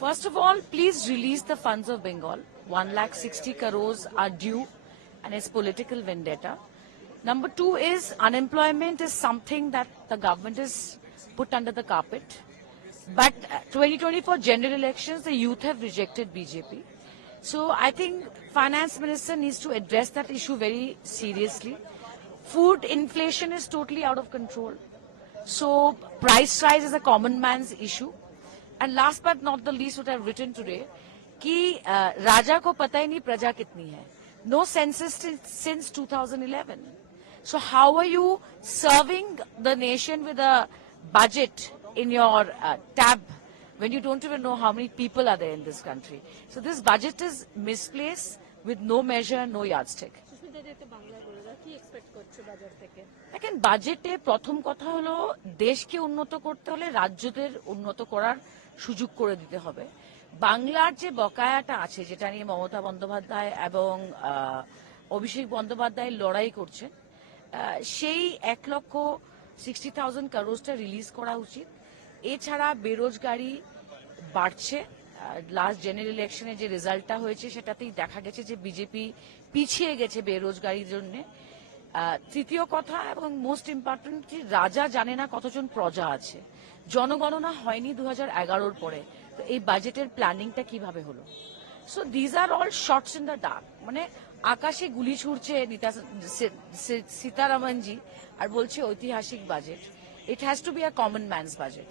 First of all, please release the funds of Bengal. 1 lakh 60 crores are due and it's political vendetta. Number two is unemployment is something that the government is put under the carpet. But uh, 2024 general elections, the youth have rejected BJP. So I think finance minister needs to address that issue very seriously. Food inflation is totally out of control. So price rise is a common man's issue. And last but not the least, what I've written today, कि uh, राजा को पता ही नहीं प्रजा कितनी है no census since 2011 so how are you serving the nation with a budget in your uh, tab when you don't even know how many people are there in this country so this budget is misplaced with no measure no yardstick দেখেন, বাজেটে প্রথম কথা হলো দেশকে উন্নত করতে হলে রাজ্যদের উন্নত করার সুযোগ করে দিতে হবে। বাংলার যে বকায়াটা আছে, যেটা নিয়ে মমতা বন্দ্যোপাধ্যায় এবং অভিষেক বন্দ্যোপাধ্যায় লড়াই করছেন সেই এক লক্ষ সিক্সটি থাউজেন্ড কারোজটা রিলিজ করা উচিত। এছাড়া বেরোজগারি বাড়ছে। লাস্ট জেনারেল ইলেকশনে যে রেজাল্টটা হয়েছে, সেটাতেই দেখা গেছে যে বিজেপি পিছিয়ে গেছে বেরোজগারির জন্য। তৃতীয় কথা এবং মোস্ট ইম্পর্টেন্ট কি, রাজা জানে না কতজন প্রজা আছে। জনগণনা হয়নি দু হাজার পরে। তো এই বাজেটের প্ল্যানিংটা কীভাবে হলো? So these are all shots in the dark মানে আকাশে গুলি ছুড়ছে নিতা সীতারামনজি আর বলছে ঐতিহাসিক budget it has to be a common man's budget